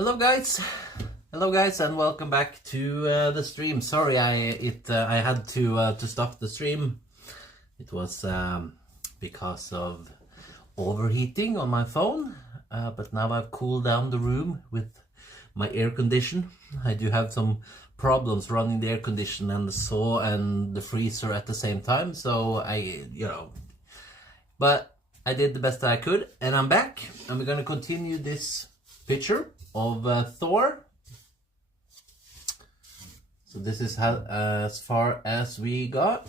Hello guys, and welcome back to the stream. Sorry, I had to stop the stream. It was because of overheating on my phone, but now I've cooled down the room with my air condition. I do have some problems running the air condition and the saw and the freezer at the same time, so but I did the best I could, and I'm back, and we're gonna continue this picture of Thor. So this is how as far as we got.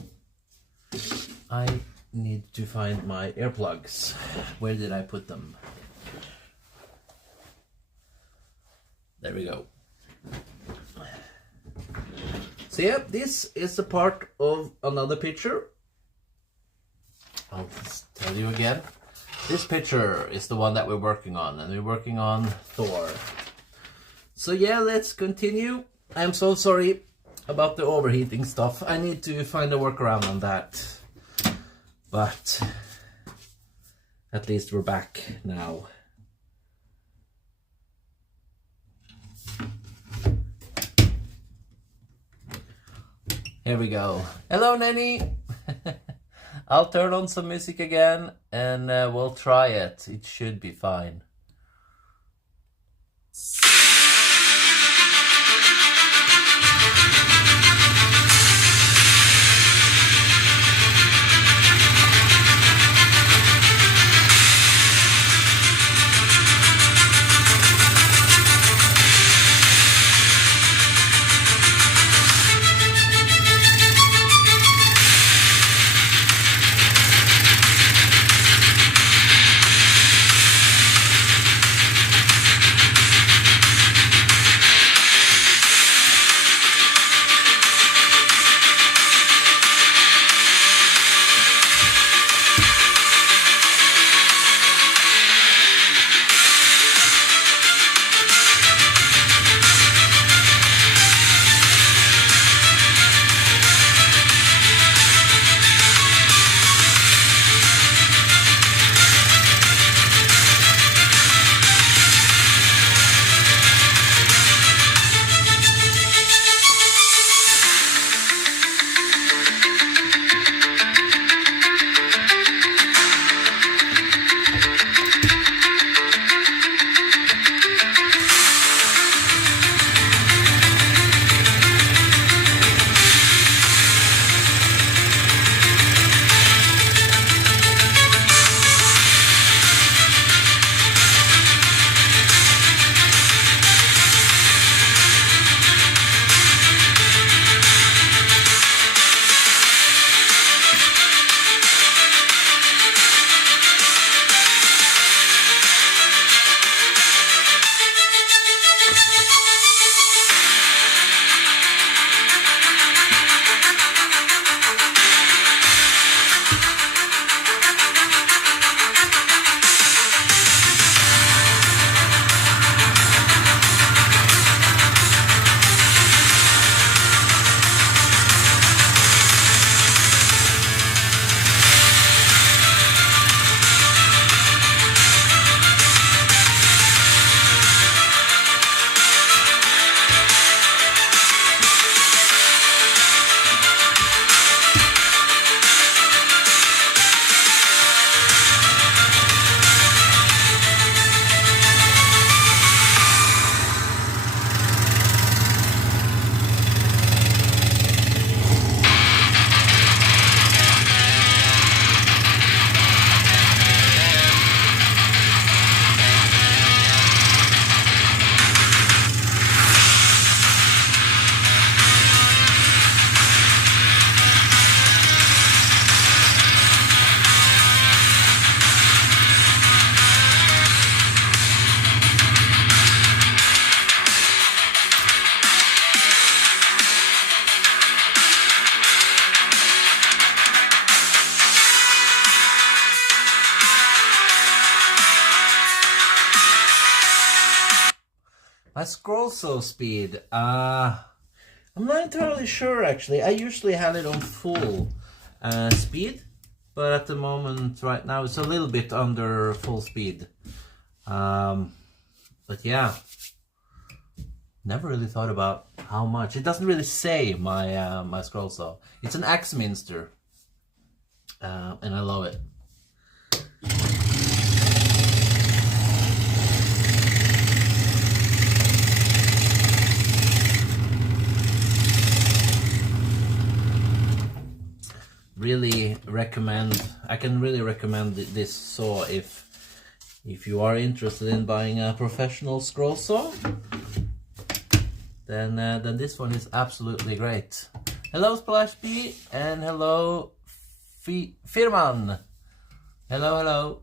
I need to find my earplugs. Where did I put them? There we go. So yeah, this is a part of another picture. I'll just tell you again. This picture is the one that we're working on, and we're working on Thor. So yeah, let's continue. I'm so sorry about the overheating stuff. I need to find a workaround on that. But at least we're back now. Here we go. Hello, Nanny. I'll turn on some music again and we'll try it. It should be fine. My scroll saw speed, I'm not entirely sure actually. I usually have it on full speed, but at the moment right now it's a little bit under full speed. But yeah, Never really thought about how much. It doesn't really say my my scroll saw. It's an Axminster, and I love it. Really recommend. I can really recommend this saw if you are interested in buying a professional scroll saw. Then this one is absolutely great. Hello Splash B and hello Firman. Hello.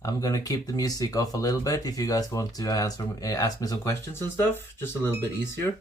I'm gonna keep the music off a little bit if you guys want to ask me some questions and stuff. Just a little bit easier.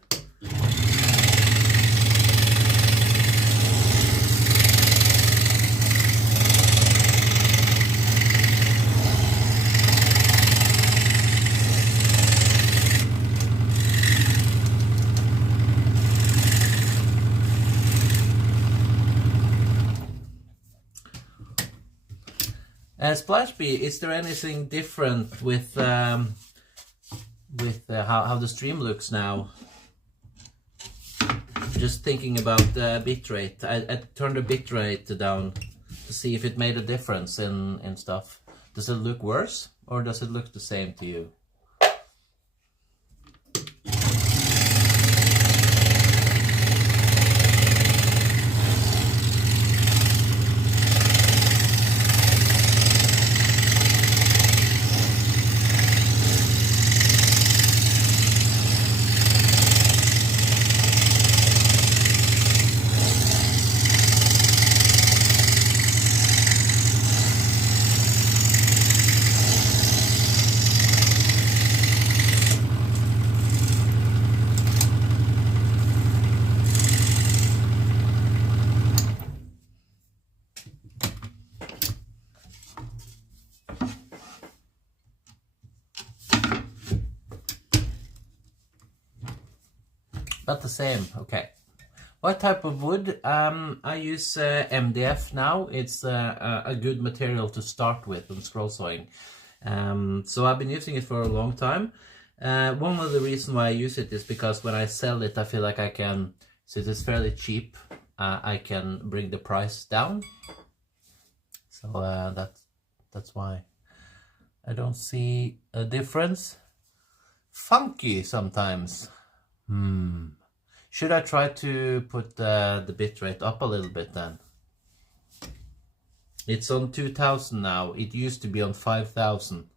Splashbee, is there anything different with how the stream looks now? Just thinking about the bitrate. I turned the bitrate down to see if it made a difference in stuff. Does it look worse or does it look the same to you? About the same, okay. What type of wood? I use MDF now. It's a good material to start with on scroll sawing. So I've been using it for a long time. One of the reasons why I use it is because when I sell it, I feel like I can, since it's fairly cheap, I can bring the price down. So that's why I don't see a difference. Funky sometimes. Should I try to put the bitrate up a little bit then? It's on 2000 now. It used to be on 5000.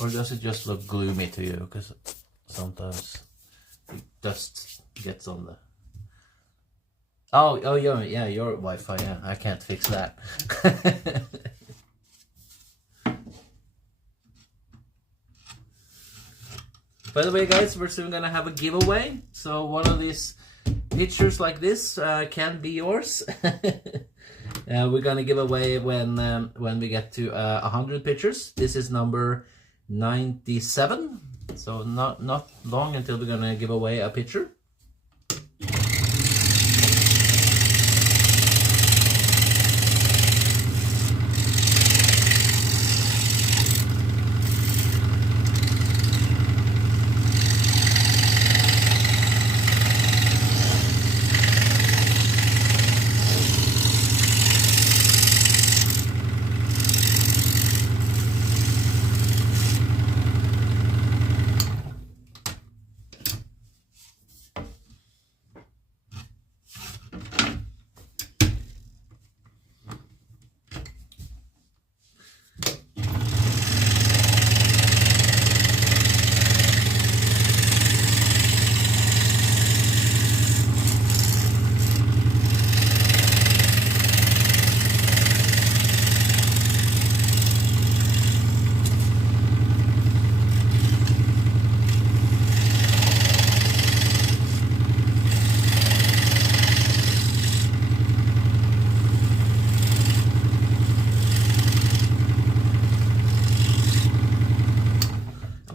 Or does it just look gloomy to you? Because sometimes it dust gets on the... Oh yeah, your Wi-Fi, yeah, I can't fix that. By the way, guys, we're soon gonna have a giveaway. So one of these pictures like this can be yours. We're gonna give away when we get to 100 pictures. This is number 97, so not long until we're gonna give away a picture.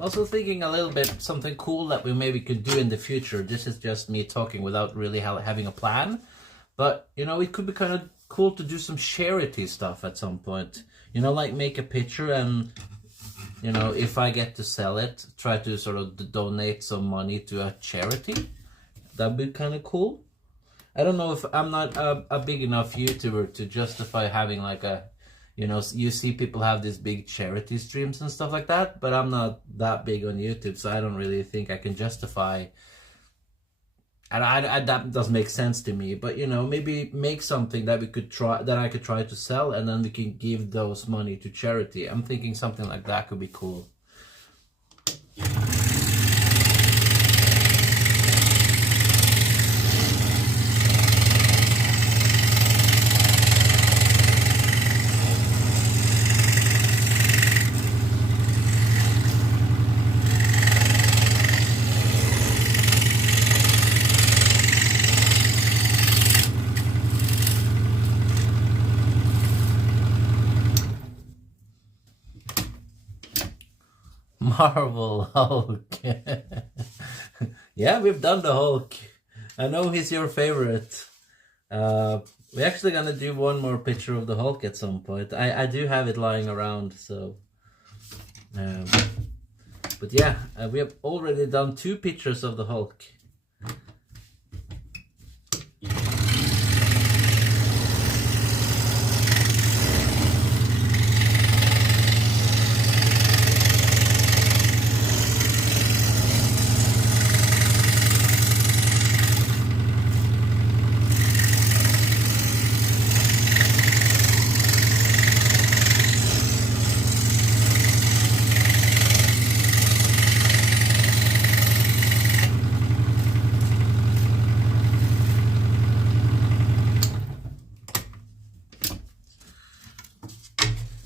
also thinking a little bit something cool that we maybe could do in the future. This is just me talking without really having a plan. But, you know, it could be kind of cool to do some charity stuff at some point. You know, like make a picture and, you know, if I get to sell it, try to sort of donate some money to a charity. That'd be kind of cool. I don't know if I'm not a big enough YouTuber to justify having like a, you know, you see people have these big charity streams and stuff like that, but I'm not that big on YouTube, so I don't really think I can justify. And that doesn't make sense to me. But, you know, maybe make something that we could try, that I could try to sell, and then we can give those money to charity. I'm thinking something like that could be cool. Marvel Hulk. Yeah, we've done the Hulk. I know he's your favorite. We're actually gonna do one more picture of the Hulk at some point. I do have it lying around, so. But yeah, we have already done 2 pictures of the Hulk.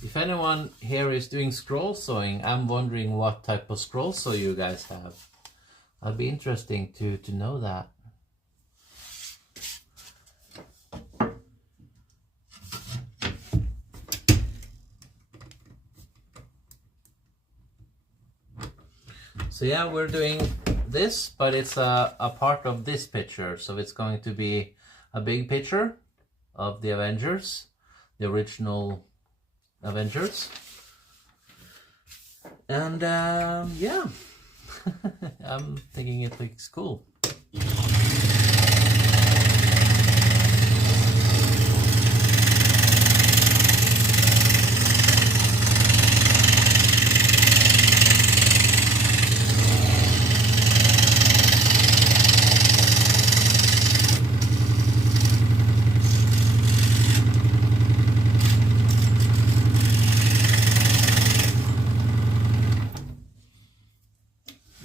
If anyone here is doing scroll sawing, I'm wondering what type of scroll saw you guys have. That'd be interesting to know that. So yeah, we're doing this, but it's a part of this picture. So it's going to be a big picture of the Avengers, the original Avengers. And yeah, I'm thinking it looks cool.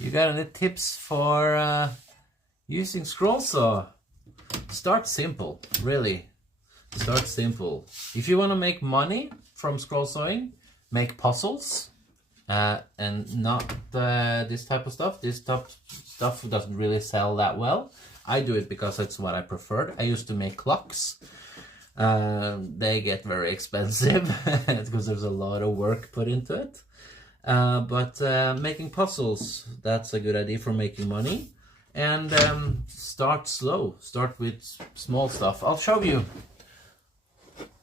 You got any tips for using scroll saw? Start simple, really. Start simple. If you want to make money from scroll sawing, make puzzles and not this type of stuff. This stuff doesn't really sell that well. I do it because it's what I preferred. I used to make clocks. They get very expensive because there's a lot of work put into it. But making puzzles, that's a good idea for making money. And start slow. Start with small stuff. I'll show you.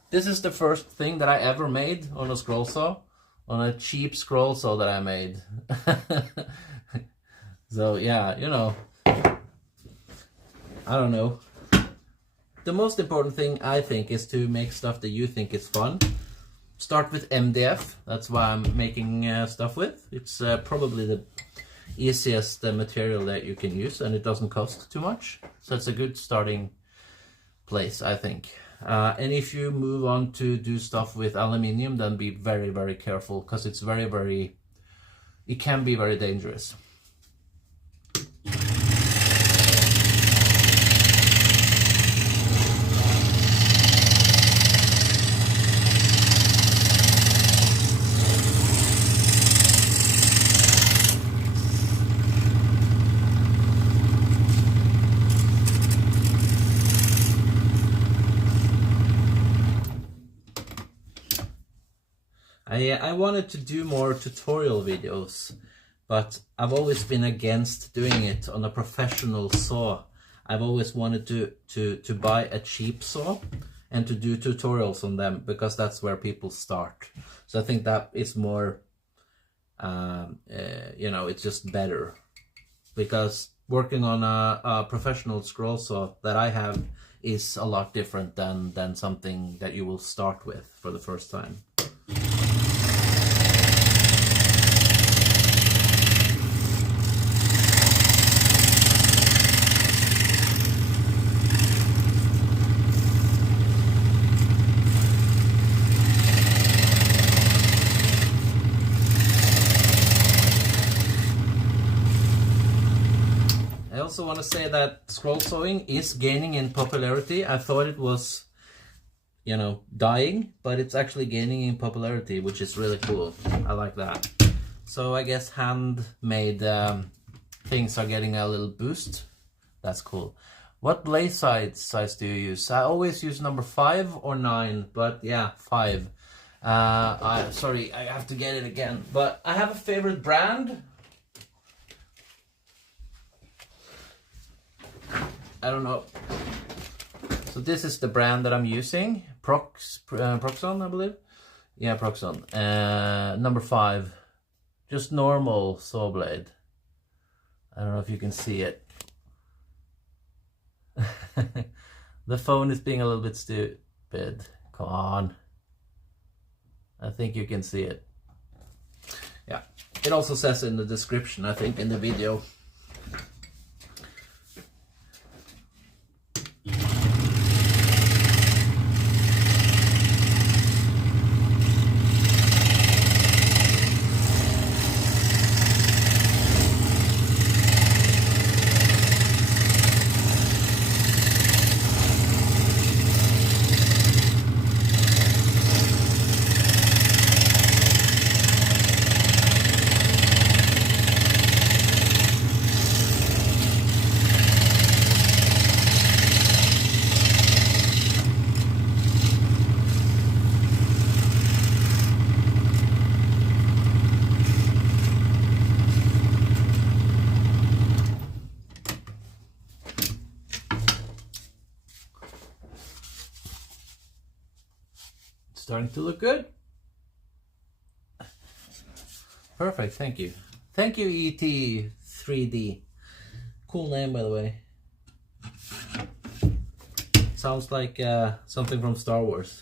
This is the first thing that I ever made on a scroll saw. On a cheap scroll saw that I made. So yeah, you know, I don't know. The most important thing, I think, is to make stuff that you think is fun. Start with MDF. That's why I'm making stuff with. It's probably the easiest material that you can use, and it doesn't cost too much. So it's a good starting place, I think. And if you move on to do stuff with aluminium, then be very, very careful, because it's it can be very dangerous. I wanted to do more tutorial videos, but I've always been against doing it on a professional saw. I've always wanted to buy a cheap saw and to do tutorials on them, because that's where people start. So I think that is more, you know, it's just better, because working on a professional scroll saw that I have is a lot different than something that you will start with for the first time. I also want to say that scroll sawing is gaining in popularity. I thought it was, you know, dying, but it's actually gaining in popularity, which is really cool. I like that. So I guess handmade things are getting a little boost. That's cool. What blade size do you use? I always use number 5 or 9, but yeah, 5. Sorry, I have to get it again. But I have a favorite brand. I don't know. So this is the brand that I'm using. Proxxon, I believe. Yeah, Proxxon. Number 5. Just normal saw blade. I don't know if you can see it. The phone is being a little bit stupid. Come on. I think you can see it. Yeah. It also says in the description, I think, in the video. Starting to look good. Perfect, thank you. Thank you, ET 3D. Cool name, by the way. Sounds like something from Star Wars.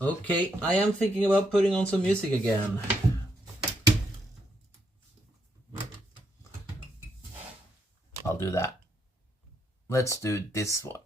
Okay, I am thinking about putting on some music again. I'll do that. Let's do this one.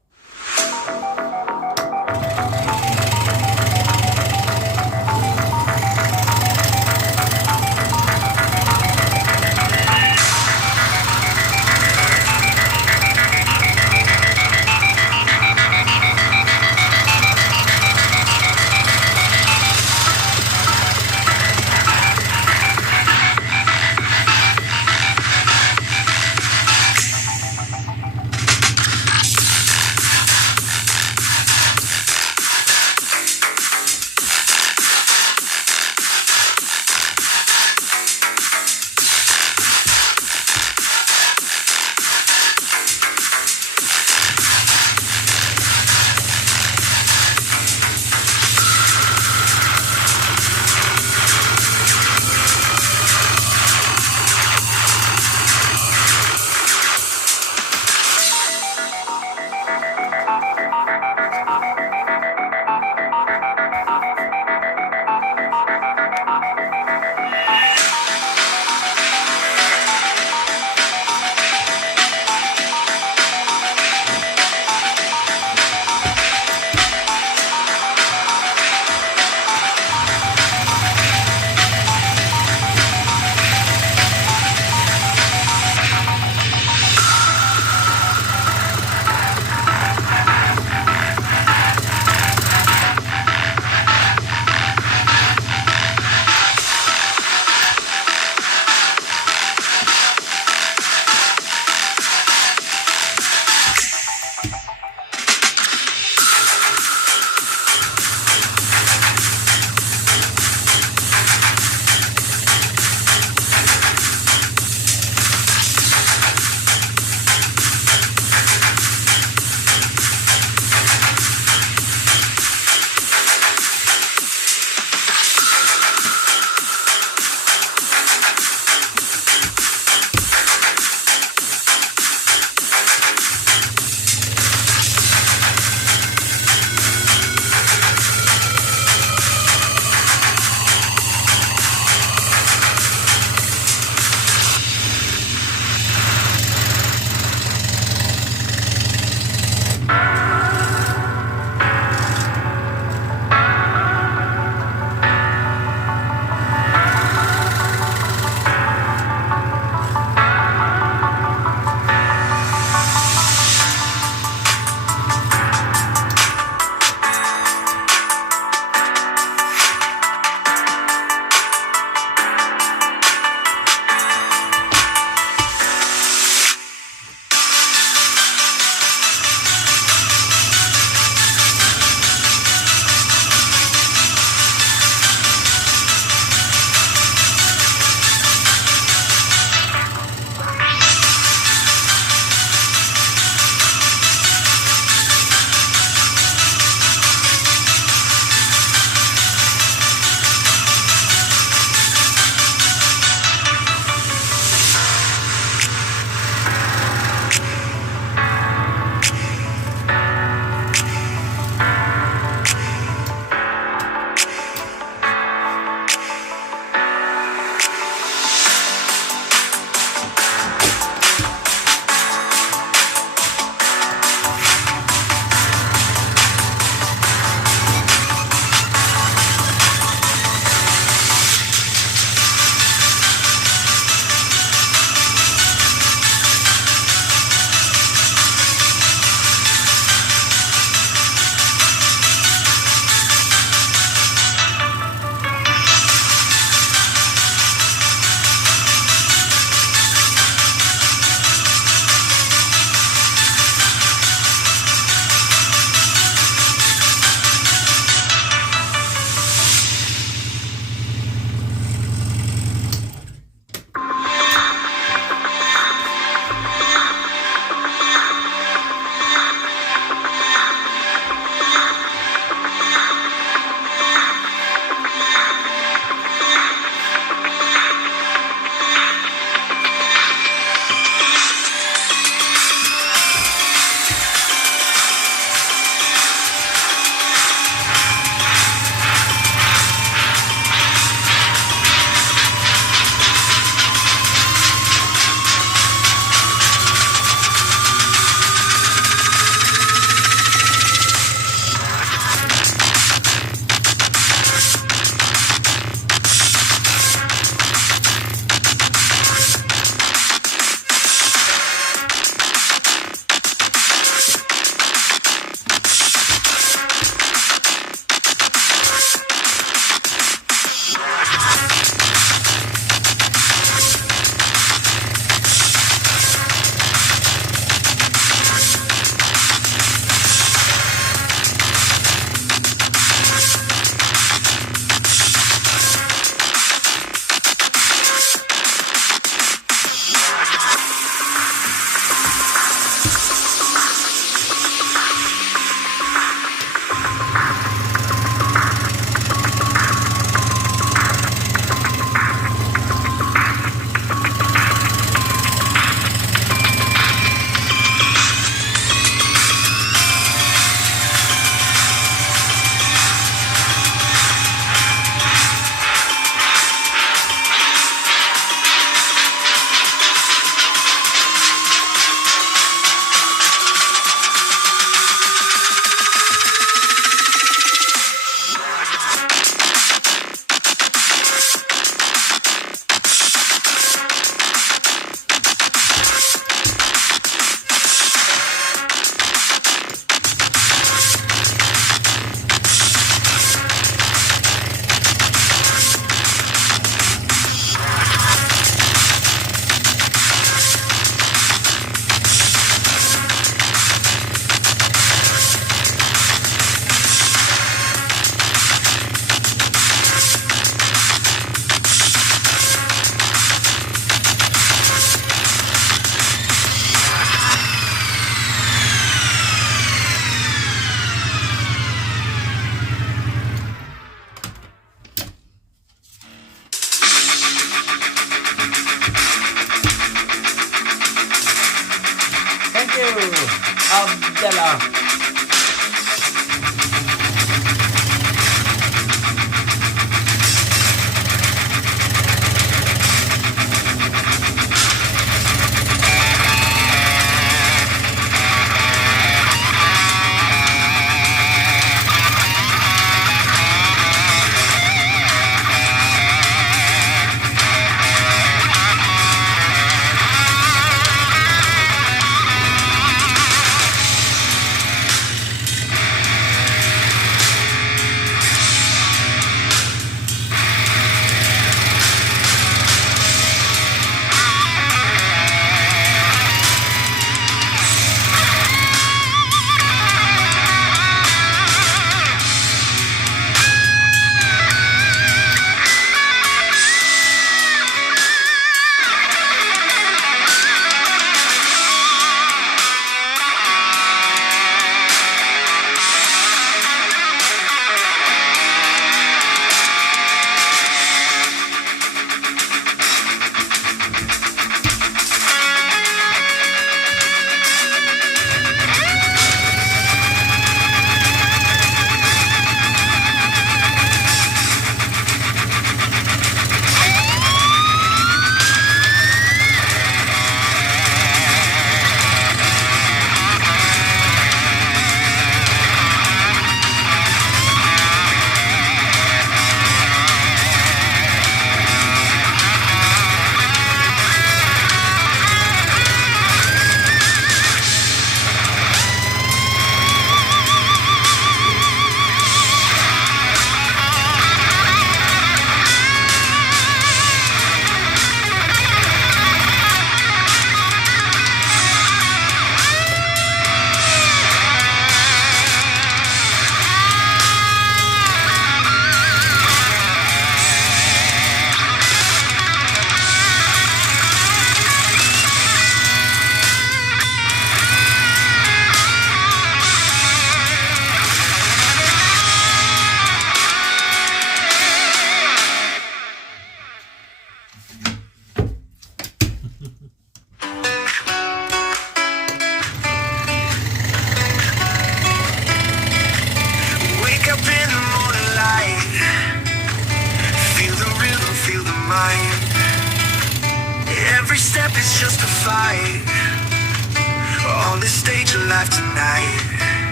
Abdella.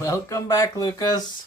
Welcome back, Lucas.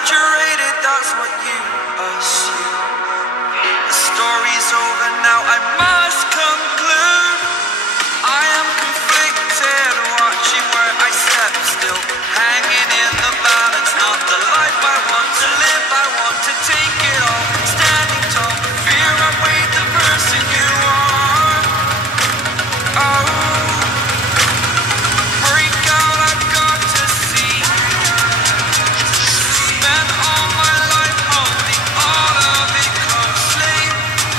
exaggerated, that's what you assume. The story's over now, I must conclude. I am conflicted, watching where I step still, hanging in the balance, not the life I want to live. I want to take it all, standing tall, fear I weighed the person you are. Oh, break out, I've got to see. Spent all my life holding all of it closely.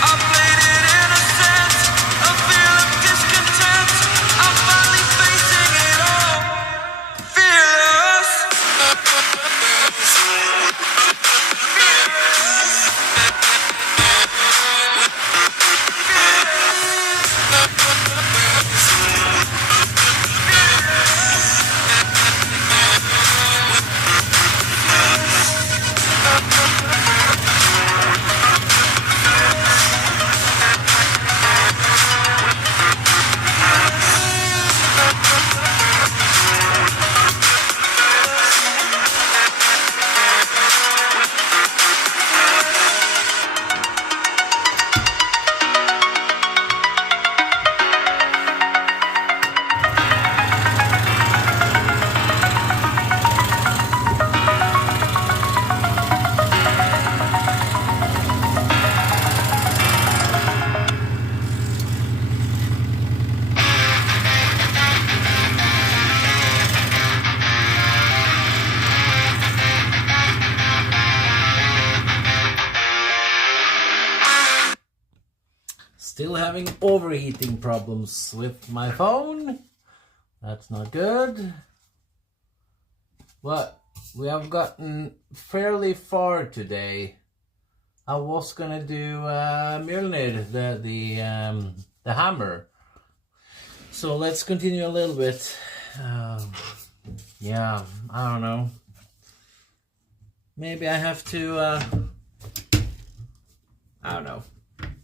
I played it in a sense, a feel of discontent. I'm finally facing it all, fearless. Still having overheating problems with my phone. That's not good. But we have gotten fairly far today. I was gonna do Mjolnir, the hammer. So let's continue a little bit. Yeah, I don't know. Maybe I have to, I don't know,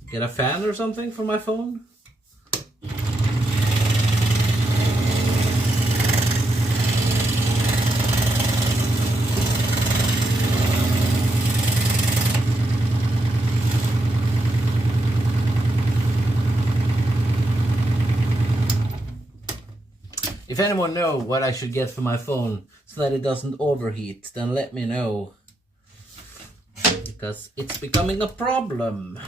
get a fan or something for my phone? If anyone knows what I should get for my phone so that it doesn't overheat, then let me know. Because it's becoming a problem.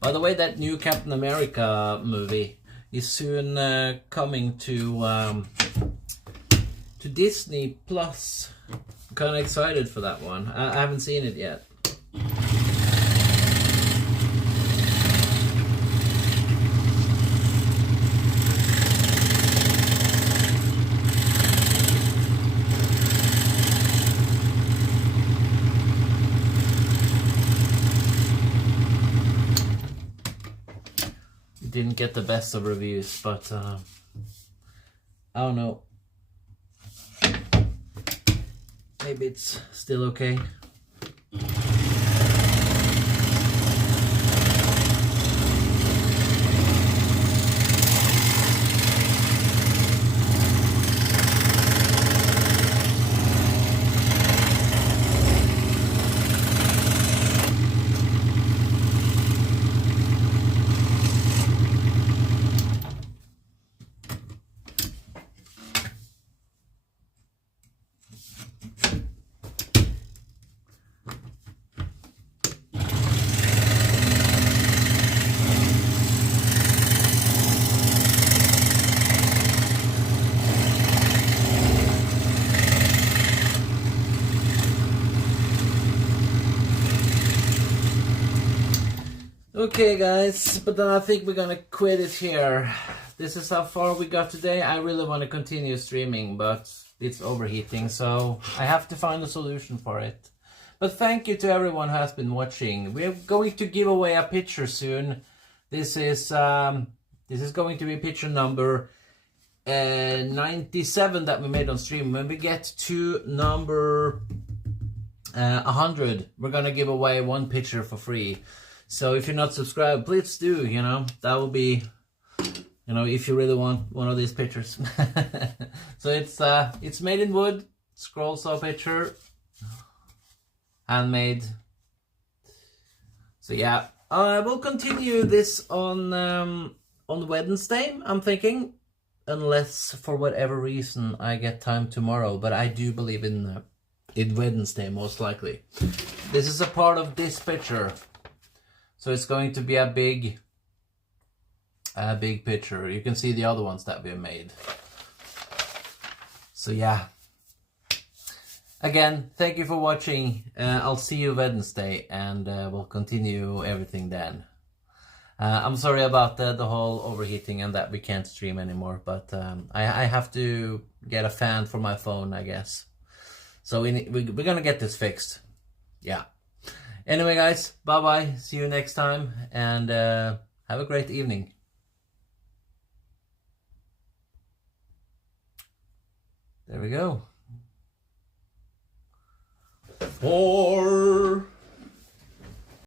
By the way, that new Captain America movie is soon coming to Disney Plus. I'm kind of excited for that one. I haven't seen it yet. Didn't get the best of reviews, but I don't know. Maybe it's still okay. Okay guys, but then I think we're gonna quit it here. this is how far we got today. I really want to continue streaming, but it's overheating, so I have to find a solution for it. But thank you to everyone who has been watching. We're going to give away a picture soon. This is going to be picture number 97 that we made on stream. When we get to number 100, we're gonna give away one picture for free. So if you're not subscribed, please do. You know, that will be, you know, if you really want one of these pictures. So it's made in wood, scroll saw picture, handmade. So yeah, we'll continue this on Wednesday, I'm thinking, unless for whatever reason I get time tomorrow. But I do believe in Wednesday, most likely. This is a part of this picture, so it's going to be a big picture. You can see the other ones that we made. So yeah, again, thank you for watching. I'll see you Wednesday, and we'll continue everything then. I'm sorry about the whole overheating and that we can't stream anymore, but I have to get a fan for my phone, I guess. So we're gonna get this fixed. Yeah. Anyway, guys, bye-bye. See you next time, and have a great evening. There we go. Thor.